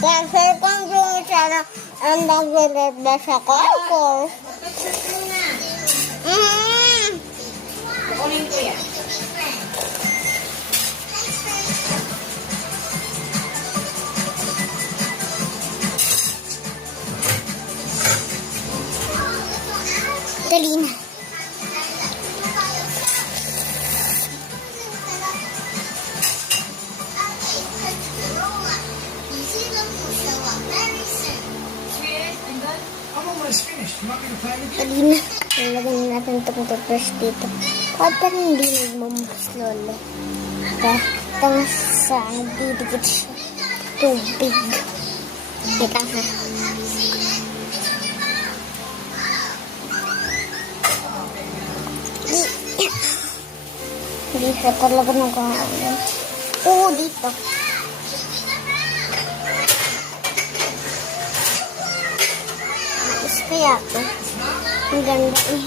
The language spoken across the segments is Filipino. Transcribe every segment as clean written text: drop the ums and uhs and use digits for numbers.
Kasi kung yung sana ang nag-red sa corpor. Kukunin ko yan. Dali na. Dali na. Nalagyan natin itong toothbrush dito. Bakit pa rin hindi nagmamus lolo? Kaya sa nagdidikit siya. Tubig. Kita ha. Hindi siya talaga nagkakaroon. Oo, dito. Mas kaya ito. Ang ganda eh.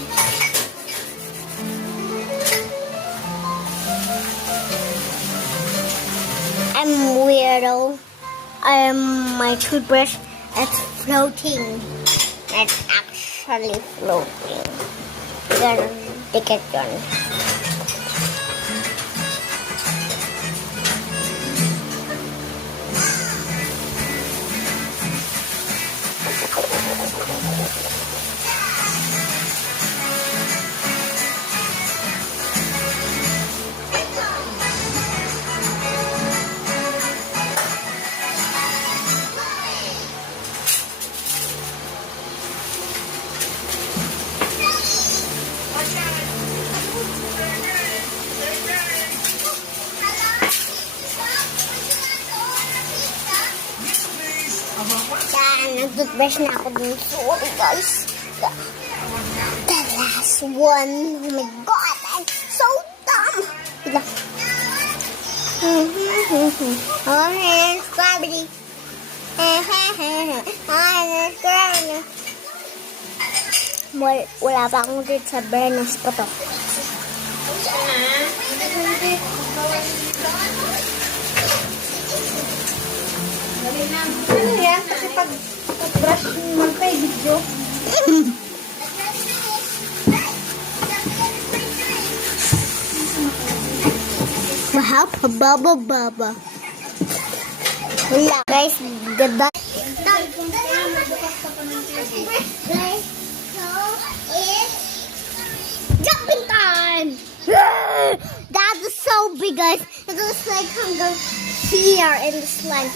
I'm weirdo. My toothbrush is floating. It's actually floating. Ganun, dikit yun. Nag-toothbrush na ako dun. Sorry guys. The last one. Oh my god. I'm so dumb. Orange gravity. Orange gravity. Wala pa akong dito sa Bernas ko to. Ano yan? Kasi pag brush naman pa yung video. Wow, baba. Wala guys, ganda. Jumping time! That is so big guys. It was like hanggang here in the slime.